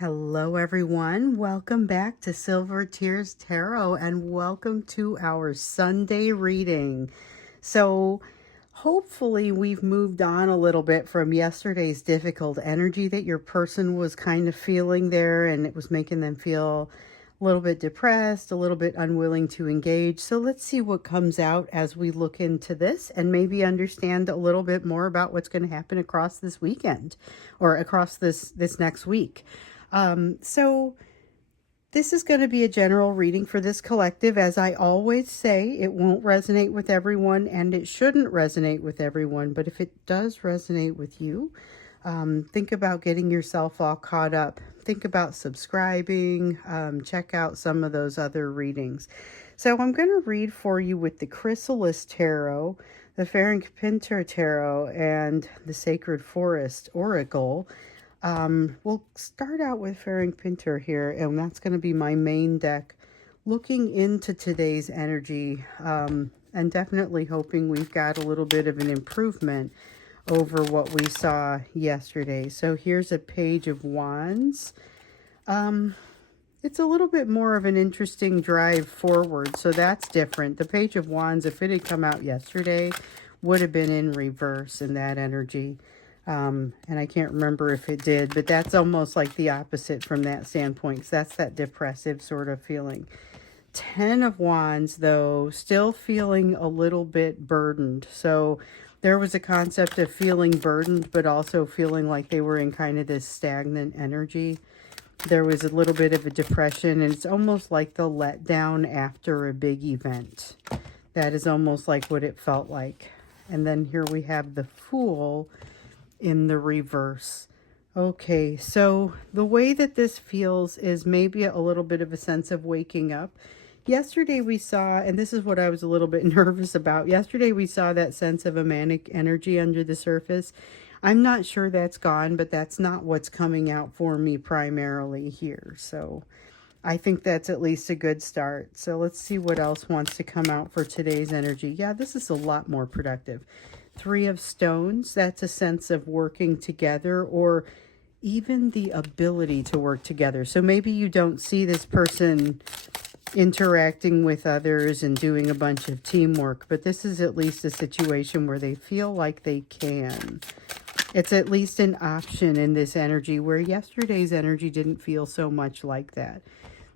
Hello, everyone. Welcome back to Silver Tears Tarot and welcome to our Sunday reading. So, hopefully, we've moved on a little bit from yesterday's difficult energy that your person was kind of feeling there, and it was making them feel a little bit depressed, a little bit unwilling to engage. So let's see what comes out as we look into this and maybe understand a little bit more about what's going to happen across this weekend or across this next week. So this is going to be a general reading for this collective. As I always say, it won't resonate with everyone and it shouldn't resonate with everyone. But if it does resonate with you, think about getting yourself all caught up. Think about subscribing. Check out some of those other readings. So I'm going to read for you with the Chrysalis Tarot, the Farron-Pinter Tarot, and the Sacred Forest Oracle. We'll start out with Farron-Pinter here, and that's going to be my main deck, looking into today's energy, and definitely hoping we've got a little bit of an improvement over what we saw yesterday. So here's a Page of Wands. It's a little bit more of an interesting drive forward, so that's different. The Page of Wands, if it had come out yesterday, would have been in reverse in that energy. And I can't remember if it did, but that's almost like the opposite from that standpoint, because that's that depressive sort of feeling. 10 of Wands, though, still feeling a little bit burdened. So there was a concept of feeling burdened, but also feeling like they were in kind of this stagnant energy. There was a little bit of a depression, and it's almost like the letdown after a big event. That is almost like what it felt like. And then here we have the Fool in the reverse. Okay, so the way that this feels is maybe a little bit of a sense of waking up. Yesterday we saw, and this is what I was a little bit nervous about, yesterday we saw that sense of a manic energy under the surface. I'm not sure that's gone, but that's not what's coming out for me primarily here. So I think that's at least a good start. So let's see what else wants to come out for today's energy. Yeah, this is a lot more productive. 3 of Stones, that's a sense of working together or even the ability to work together. So maybe you don't see this person interacting with others and doing a bunch of teamwork, but this is at least a situation where they feel like they can. It's at least an option in this energy, where yesterday's energy didn't feel so much like that.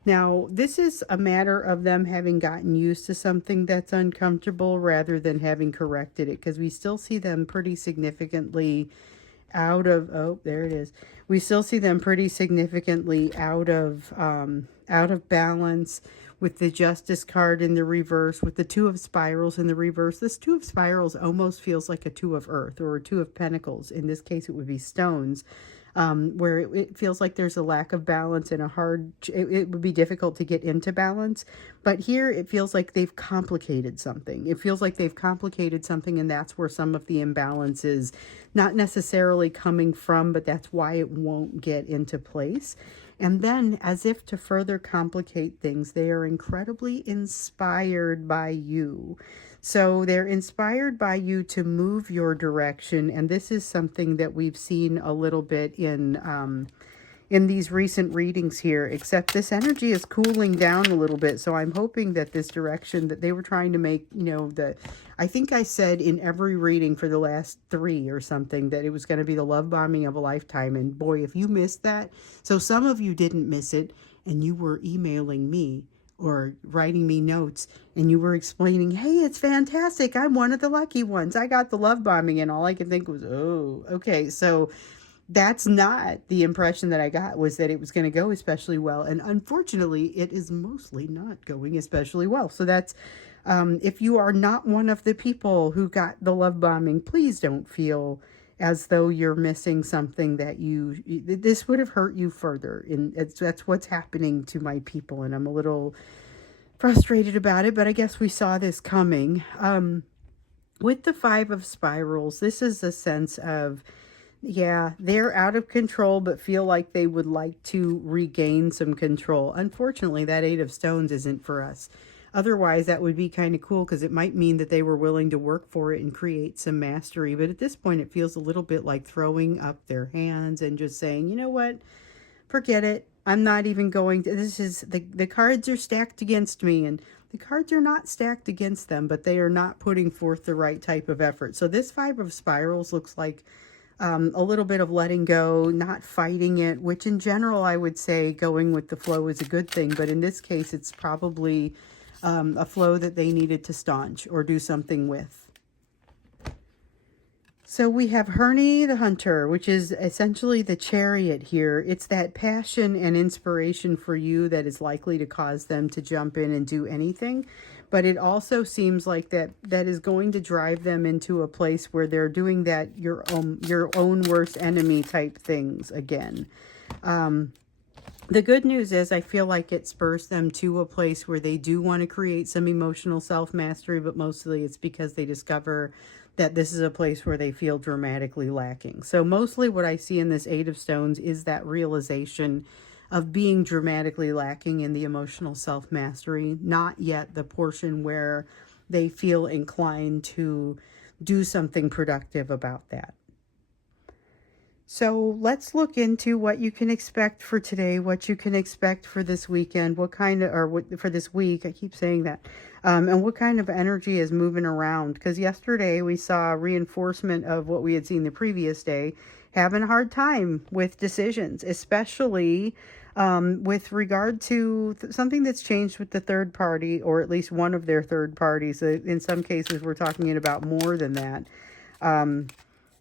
Now, this is a matter of them having gotten used to something that's uncomfortable rather than having corrected it, because we still see them pretty significantly out of, oh, there it is. We still see them pretty significantly out of balance, with the Justice card in the reverse, with the 2 of Spirals in the reverse. This 2 of Spirals almost feels like a 2 of Earth or a 2 of Pentacles. In this case, it would be Stones, where it feels like there's a lack of balance and it would be difficult to get into balance. But here it feels like they've complicated something. It feels like they've complicated something, and that's where some of the imbalance is not necessarily coming from, but that's why it won't get into place. And then, as if to further complicate things, they are incredibly inspired by you. So they're inspired by you to move your direction. And this is something that we've seen a little bit in these recent readings here, except this energy is cooling down a little bit. So I'm hoping that this direction that they were trying to make, I think I said in every reading for the last 3 or something that it was going to be the love bombing of a lifetime. And boy, if you missed that, so some of you didn't miss it and you were emailing me or writing me notes and you were explaining, hey, it's fantastic, I'm one of the lucky ones, I got the love bombing, and all I could think was, oh, okay. So that's not the impression that I got, was that it was going to go especially well. And unfortunately, it is mostly not going especially well. So that's, if you are not one of the people who got the love bombing, please don't feel as though you're missing something that this would have hurt you further. And that's what's happening to my people. And I'm a little frustrated about it, but I guess we saw this coming. With the 5 of Spirals, this is a sense of, yeah, they're out of control, but feel like they would like to regain some control. Unfortunately, that 8 of Stones isn't for us. Otherwise, that would be kind of cool, because it might mean that they were willing to work for it and create some mastery. But at this point, it feels a little bit like throwing up their hands and just saying, you know what? forget it. I'm not even going to, this is, the cards are stacked against me, and the cards are not stacked against them, but they are not putting forth the right type of effort. So this Five of Spirals looks like a little bit of letting go, not fighting it, which in general I would say going with the flow is a good thing. But in this case, it's probably a flow that they needed to staunch or do something with. So we have Herne the Hunter, which is essentially the Chariot here. It's that passion and inspiration for you that is likely to cause them to jump in and do anything. But it also seems like that is going to drive them into a place where they're doing that your own worst enemy type things again. The good news is I feel like it spurs them to a place where they do want to create some emotional self-mastery, but mostly it's because they discover that this is a place where they feel dramatically lacking. So mostly what I see in this Eight of Stones is that realization of being dramatically lacking in the emotional self-mastery, not yet the portion where they feel inclined to do something productive about that. So let's look into what you can expect for today, what you can expect for this weekend, what kind of, or what, for this week, I keep saying that, and what kind of energy is moving around. Because yesterday we saw reinforcement of what we had seen the previous day, having a hard time with decisions, especially with regard to something that's changed with the third party, or at least one of their third parties. In some cases, we're talking about more than that.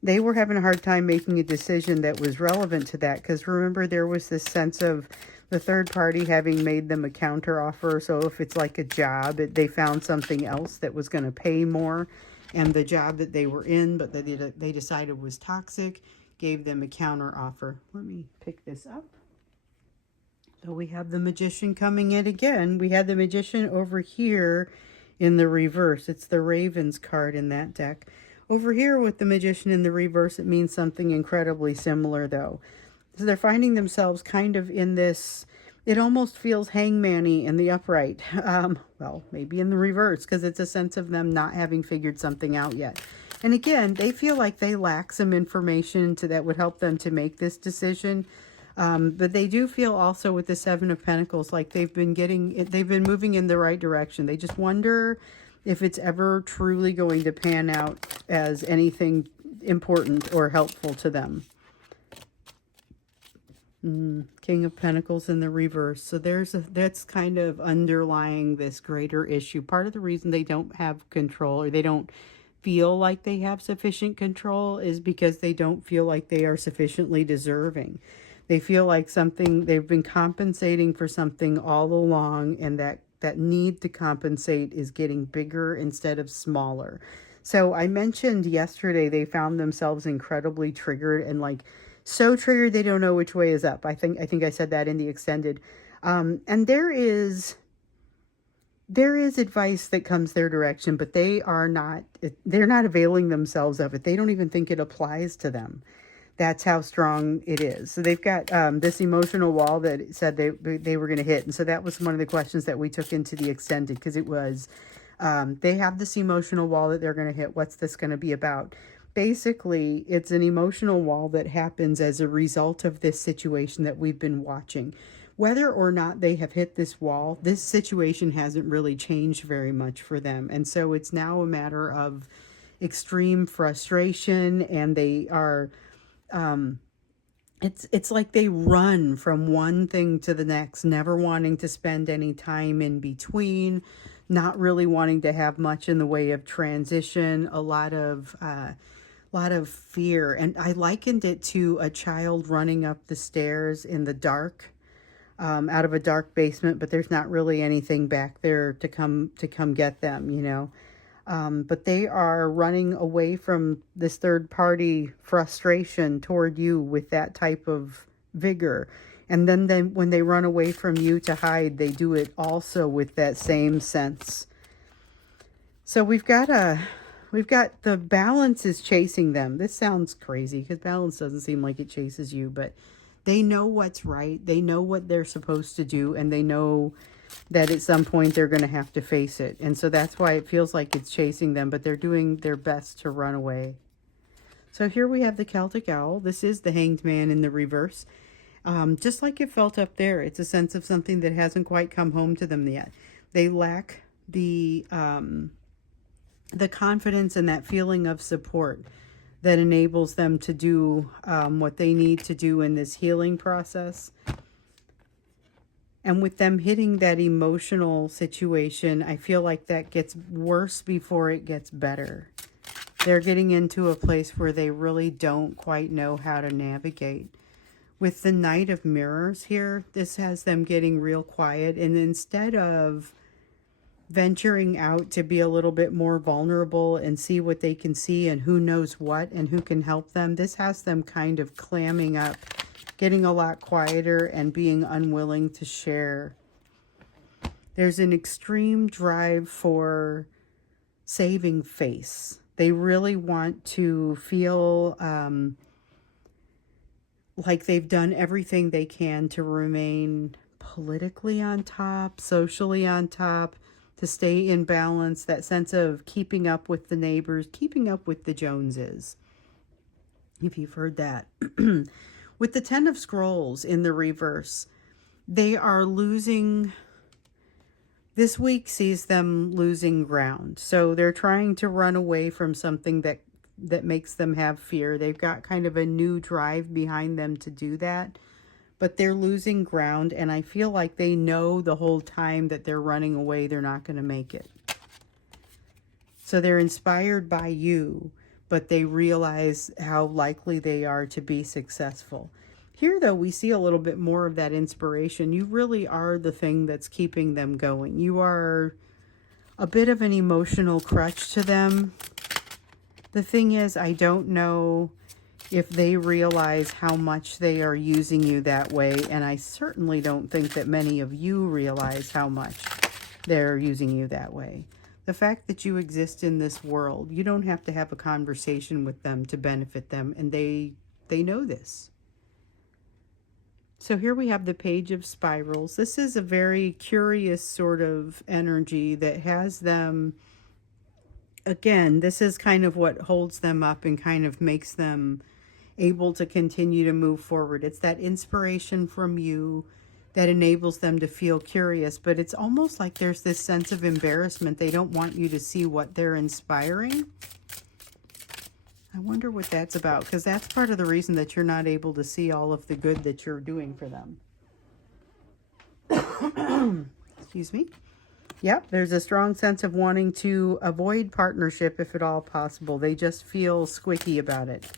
They were having a hard time making a decision that was relevant to that, because remember, there was this sense of the third party having made them a counter offer. So if it's like a job, they found something else that was going to pay more, and the job that they were in, but that they decided was toxic, gave them a counter offer. Let me pick this up. So we have the Magician coming in again. We had the Magician over here in the reverse. It's the Ravens card in that deck. Over here with the Magician in the reverse, it means something incredibly similar, though. So they're finding themselves kind of in this, it almost feels hangman-y in the upright. Well, maybe in the reverse, because it's a sense of them not having figured something out yet. And again, they feel like they lack some information that would help them to make this decision. But they do feel also with the Seven of Pentacles like they've been moving in the right direction. They just wonder if it's ever truly going to pan out as anything important or helpful to them. King of Pentacles in the reverse. So that's kind of underlying this greater issue. Part of the reason they don't have control, or they don't feel like they have sufficient control, is because they don't feel like they are sufficiently deserving. They feel like they've been compensating for something all along, and that need to compensate is getting bigger instead of smaller. So I mentioned yesterday they found themselves incredibly triggered, and like so triggered they don't know which way is up. I think I said that in the extended. And there is advice that comes their direction, but they're not availing themselves of it. They don't even think it applies to them. That's how strong it is. So they've got this emotional wall that said they were going to hit. And so that was one of the questions that we took into the extended, because it was, they have this emotional wall that they're going to hit. What's this going to be about? Basically, it's an emotional wall that happens as a result of this situation that we've been watching. Whether or not they have hit this wall, this situation hasn't really changed very much for them. And so it's now a matter of extreme frustration, and they are... it's like they run from one thing to the next, never wanting to spend any time in between, not really wanting to have much in the way of transition, a lot of fear. And I likened it to a child running up the stairs in the dark, out of a dark basement, but there's not really anything back there to come get them, you know. But they are running away from this third party frustration toward you with that type of vigor. And then when they run away from you to hide, they do it also with that same sense. So we've got the balance is chasing them. This sounds crazy because balance doesn't seem like it chases you, but they know what's right. They know what they're supposed to do, and they know that at some point they're going to have to face it. And so that's why it feels like it's chasing them, but they're doing their best to run away. So here we have the Celtic Owl. This is the Hanged Man in the reverse. Just like it felt up there, it's a sense of something that hasn't quite come home to them yet. They lack the confidence and that feeling of support that enables them to do what they need to do in this healing process. And with them hitting that emotional situation, I feel like that gets worse before it gets better. They're getting into a place where they really don't quite know how to navigate. With the Knight of Mirrors here, this has them getting real quiet. And instead of venturing out to be a little bit more vulnerable and see what they can see and who knows what and who can help them, this has them kind of clamming up, getting a lot quieter and being unwilling to share. There's an extreme drive for saving face. They really want to feel like they've done everything they can to remain politically on top, socially on top, to stay in balance, that sense of keeping up with the neighbors, keeping up with the Joneses, if you've heard that. With the Ten of Scrolls in the reverse, they are losing, this week sees them losing ground. So they're trying to run away from something that makes them have fear. They've got kind of a new drive behind them to do that. But they're losing ground, and I feel like they know the whole time that they're running away, they're not going to make it. So they're inspired by you, but they realize how likely they are to be successful. Here, though, we see a little bit more of that inspiration. You really are the thing that's keeping them going. You are a bit of an emotional crutch to them. The thing is, I don't know if they realize how much they are using you that way, and I certainly don't think that many of you realize how much they're using you that way. The fact that you exist in this world, you don't have to have a conversation with them to benefit them, and they know this. So here we have the Page of Spirals. This is a very curious sort of energy that has them, again, this is kind of what holds them up and kind of makes them able to continue to move forward. It's that inspiration from you that enables them to feel curious, but it's almost like there's this sense of embarrassment. They don't want you to see what they're inspiring. I wonder what that's about, because that's part of the reason that you're not able to see all of the good that you're doing for them. Excuse me. Yep, there's a strong sense of wanting to avoid partnership if at all possible. They just feel squicky about it.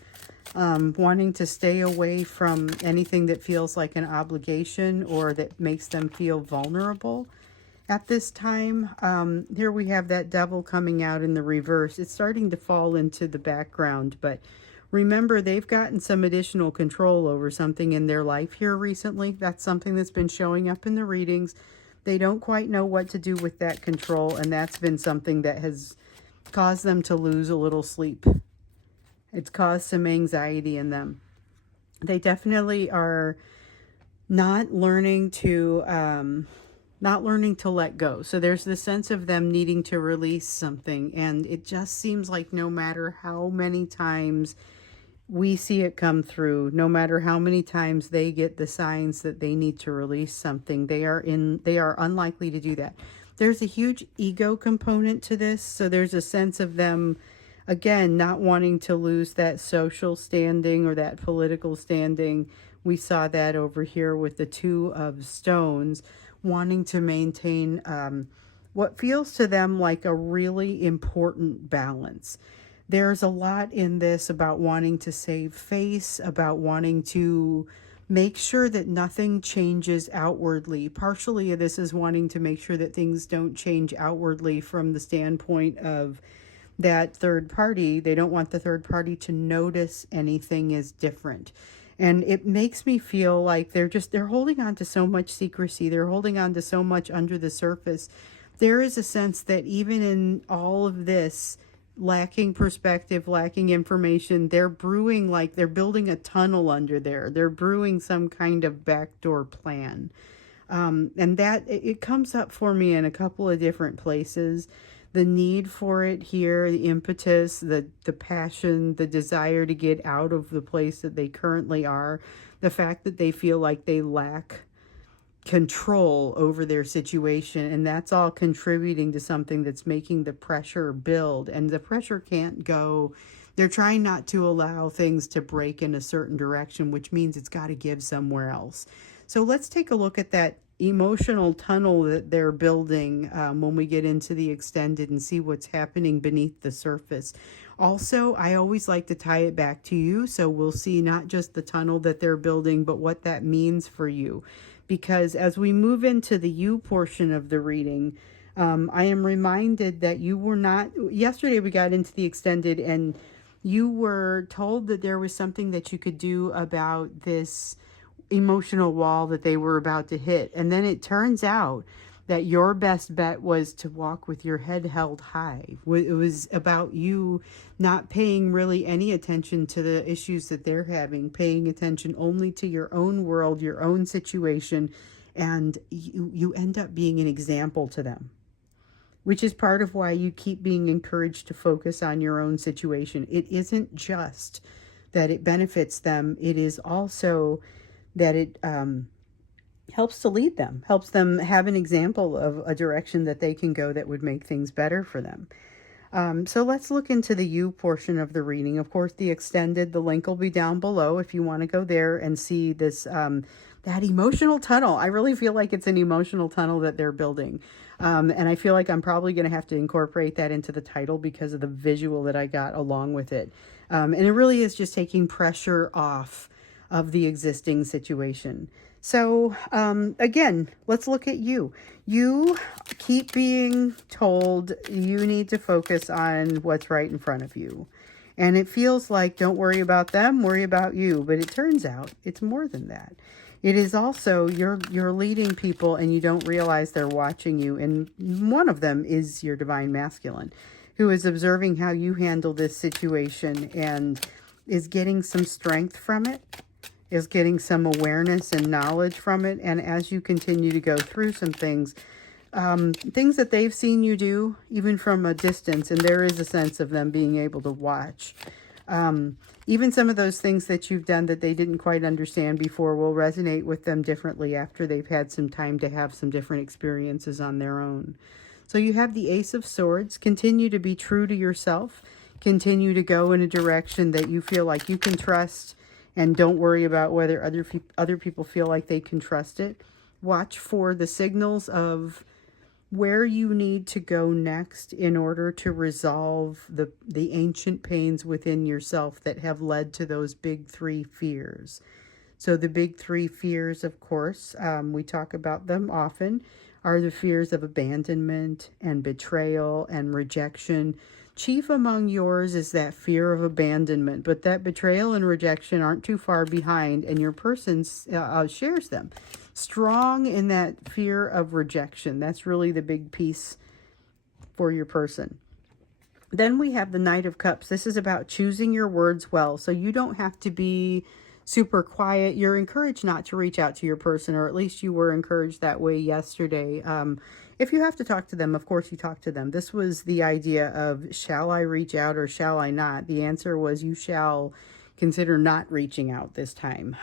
Wanting to stay away from anything that feels like an obligation or that makes them feel vulnerable at this time. Here we have that Devil coming out in the reverse. It's starting to fall into the background, but remember, they've gotten some additional control over something in their life here recently. That's something that's been showing up in the readings. They don't quite know what to do with that control, and that's been something that has caused them to lose a little sleep. It's caused some anxiety in them. They definitely are not learning to let go. So there's this sense of them needing to release something, and it just seems like no matter how many times we see it come through, no matter how many times they get the signs that they need to release something, they are unlikely to do that. There's a huge ego component to this, so there's a sense of them, again, not wanting to lose that social standing or that political standing. We saw that over here with the Two of Stones, wanting to maintain what feels to them like a really important balance. There's a lot in this about wanting to save face, about wanting to make sure that nothing changes outwardly. Partially, this is wanting to make sure that things don't change outwardly from the standpoint of that third party. They don't want the third party to notice anything is different. And it makes me feel like they're holding on to so much secrecy. They're holding on to so much under the surface. There is a sense that even in all of this, lacking perspective, lacking information, they're brewing, like they're building a tunnel under there. They're brewing some kind of backdoor plan. And that, it comes up for me in a couple of different places. The need for it here, the impetus, the passion, the desire to get out of the place that they currently are. the fact that they feel like they lack control over their situation, and that's all contributing to something that's making the pressure build, and the pressure can't go. They're trying not to allow things to break in a certain direction, which means it's got to give somewhere else. So let's take a look at that emotional tunnel that they're building when we get into the extended and see what's happening beneath the surface. Also, I always like to tie it back to you, so we'll see not just the tunnel that they're building, but what that means for you. Because as we move into the you portion of the reading, I am reminded that you were not, yesterday we got into the extended and you were told that there was something that you could do about this emotional wall that they were about to hit. And then it turns out that your best bet was to walk with your head held high. It was about you not paying really any attention to the issues that they're having, paying attention only to your own world, your own situation, and you end up being an example to them, which is part of why you keep being encouraged to focus on your own situation. It isn't just that it benefits them, it is also that it helps to lead them, helps them have an example of a direction that they can go that would make things better for them. So let's look into the you portion of the reading. Of course, the extended, the link will be down below if you want to go there and see this, that emotional tunnel. I really feel like it's an emotional tunnel that they're building. And I feel like I'm probably going to have to incorporate that into the title because of the visual that I got along with it. And it really is just taking pressure off of the existing situation. So again, let's look at you. You keep being told you need to focus on what's right in front of you. And it feels like, don't worry about them, worry about you. But it turns out it's more than that. It is also you're leading people and you don't realize they're watching you. And one of them is your divine masculine, who is observing how you handle this situation and is getting some strength from it, is getting some awareness and knowledge from it. And as you continue to go through some things, things that they've seen you do, even from a distance, and there is a sense of them being able to watch. Even some of those things that you've done that they didn't quite understand before will resonate with them differently after they've had some time to have some different experiences on their own. So you have the Ace of Swords. Continue to be true to yourself. Continue to go in a direction that you feel like you can trust, and don't worry about whether other people feel like they can trust it. Watch for the signals of where you need to go next in order to resolve the ancient pains within yourself that have led to those big three fears. So the big three fears, of course, we talk about them often, are the fears of abandonment and betrayal and rejection. Chief among yours is that fear of abandonment, but that betrayal and rejection aren't too far behind, and your person shares them. Strong in that fear of rejection. That's really the big piece for your person. Then we have the Knight of Cups. This is about choosing your words well. So you don't have to be super quiet. You're encouraged not to reach out to your person, or at least you were encouraged that way yesterday. If you have to talk to them, of course you talk to them. This was the idea of, shall I reach out or shall I not? The answer was, you shall consider not reaching out this time.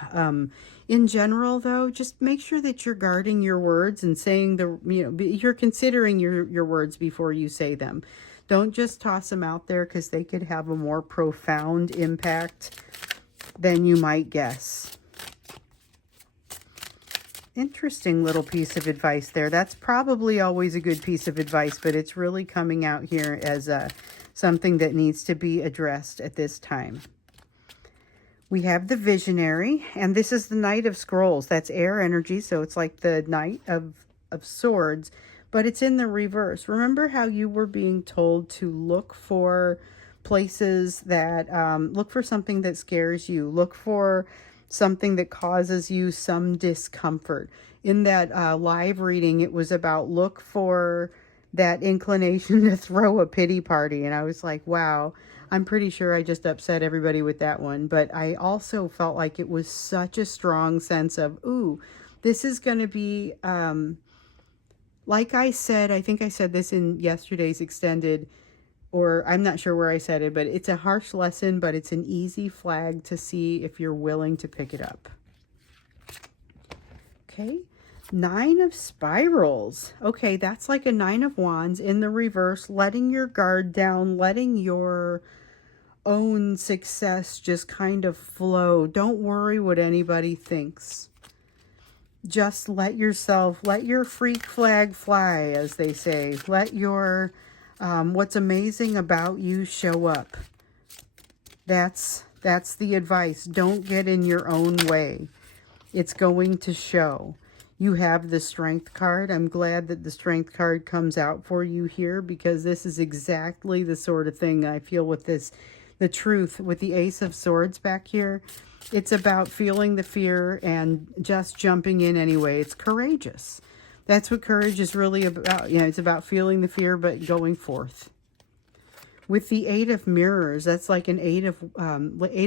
In general, though, just make sure that you're guarding your words and saying you're considering your words before you say them. Don't just toss them out there, because they could have a more profound impact than you might guess. Interesting little piece of advice there. That's probably always a good piece of advice, but it's really coming out here as something that needs to be addressed at this time. We have the Visionary, and this is the Knight of Scrolls. That's air energy, so it's like the Knight of Swords, but it's in the reverse. Remember how you were being told to look for places that, look for something that scares you, look for something that causes you some discomfort. In that live reading, it was about look for that inclination to throw a pity party. And I was like, wow, I'm pretty sure I just upset everybody with that one. But I also felt like it was such a strong sense of, ooh, this is going to be, like I said, I think I said this in yesterday's extended, or I'm not sure where I said it, but it's a harsh lesson, but it's an easy flag to see if you're willing to pick it up. Okay. 9 of spirals. Okay, that's like a 9 of wands in the reverse, letting your guard down, letting your own success just kind of flow. Don't worry what anybody thinks. Just let your freak flag fly, as they say. Let your, what's amazing about you show up. That's the advice. Don't get in your own way. It's going to show. You have the Strength card. I'm glad that the Strength card comes out for you here, because this is exactly the sort of thing I feel with this, the Truth, with the Ace of Swords back here. It's about feeling the fear and just jumping in anyway. It's courageous. That's what courage is really about. You know, it's about feeling the fear but going forth. With the 8 of Mirrors, that's like an 8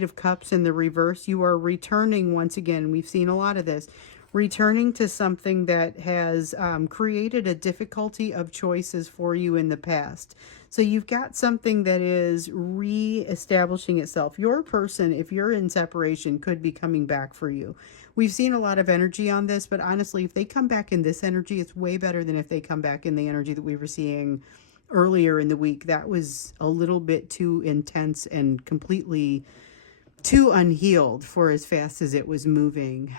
of Cups in the reverse. You are returning once again. We've seen a lot of this. Returning to something that has created a difficulty of choices for you in the past. So you've got something that is re-establishing itself. Your person, if you're in separation, could be coming back for you. We've seen a lot of energy on this, but honestly, if they come back in this energy, it's way better than if they come back in the energy that we were seeing earlier in the week. That was a little bit too intense and completely too unhealed for as fast as it was moving.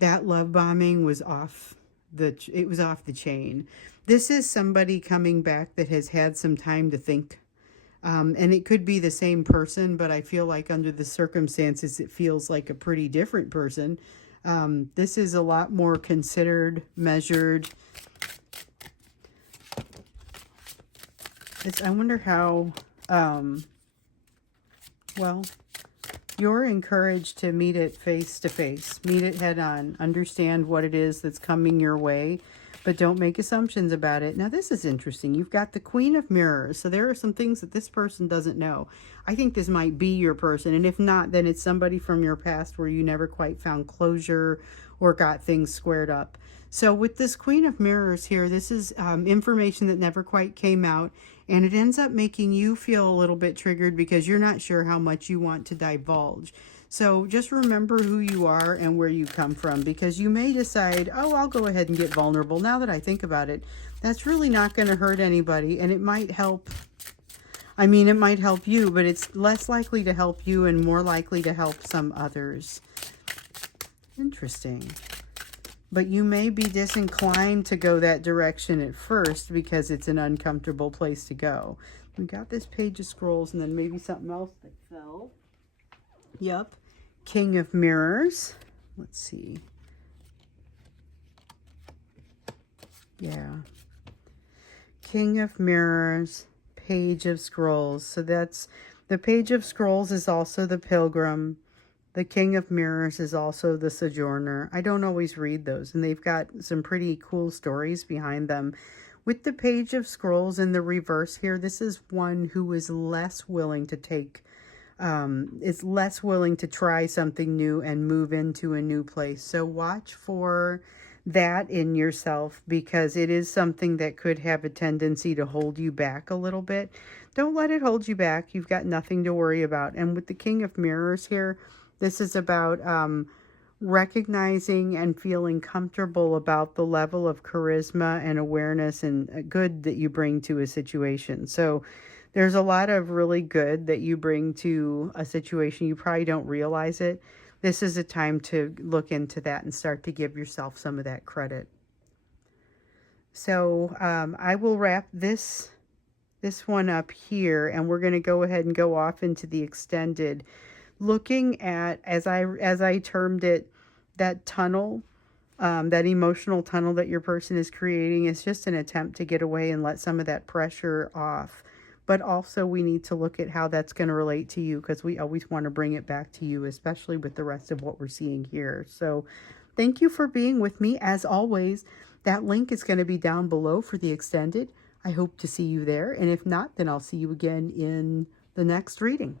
That love bombing was off the chain. This is somebody coming back that has had some time to think. And it could be the same person, but I feel like under the circumstances, it feels like a pretty different person. This is a lot more considered, measured. I wonder how, well, you're encouraged to meet it face to face, meet it head on, understand what it is that's coming your way, but don't make assumptions about it. Now, this is interesting. You've got the Queen of Mirrors. So there are some things that this person doesn't know. I think this might be your person. And if not, then it's somebody from your past where you never quite found closure or got things squared up. So with this Queen of Mirrors here, this is information that never quite came out. And it ends up making you feel a little bit triggered because you're not sure how much you want to divulge. So just remember who you are and where you come from, because you may decide, oh, I'll go ahead and get vulnerable. Now that I think about it, that's really not going to hurt anybody, and it might help. I mean, it might help you, but it's less likely to help you and more likely to help some others. Interesting. But you may be disinclined to go that direction at first because it's an uncomfortable place to go. We got this Page of Scrolls and then maybe something else that fell. Yep. King of Mirrors. Let's see. Yeah. King of Mirrors, Page of Scrolls. So that's the Page of Scrolls is also the Pilgrim. The King of Mirrors is also the Sojourner. I don't always read those, and they've got some pretty cool stories behind them. With the Page of Scrolls in the reverse here, this is one who is less willing to take, is less willing to try something new and move into a new place. So watch for that in yourself, because it is something that could have a tendency to hold you back a little bit. Don't let it hold you back. You've got nothing to worry about. And with the King of Mirrors here, this is about recognizing and feeling comfortable about the level of charisma and awareness and good that you bring to a situation. So there's a lot of really good that you bring to a situation. You probably don't realize it. This is a time to look into that and start to give yourself some of that credit. So I will wrap this one up here, and we're going to go ahead and go off into the extended, looking at, as I termed it, that tunnel, that emotional tunnel that your person is creating is just an attempt to get away and let some of that pressure off. But also we need to look at how that's going to relate to you, because we always want to bring it back to you, especially with the rest of what we're seeing here. So thank you for being with me. As always, that link is going to be down below for the extended. I hope to see you there. And if not, then I'll see you again in the next reading.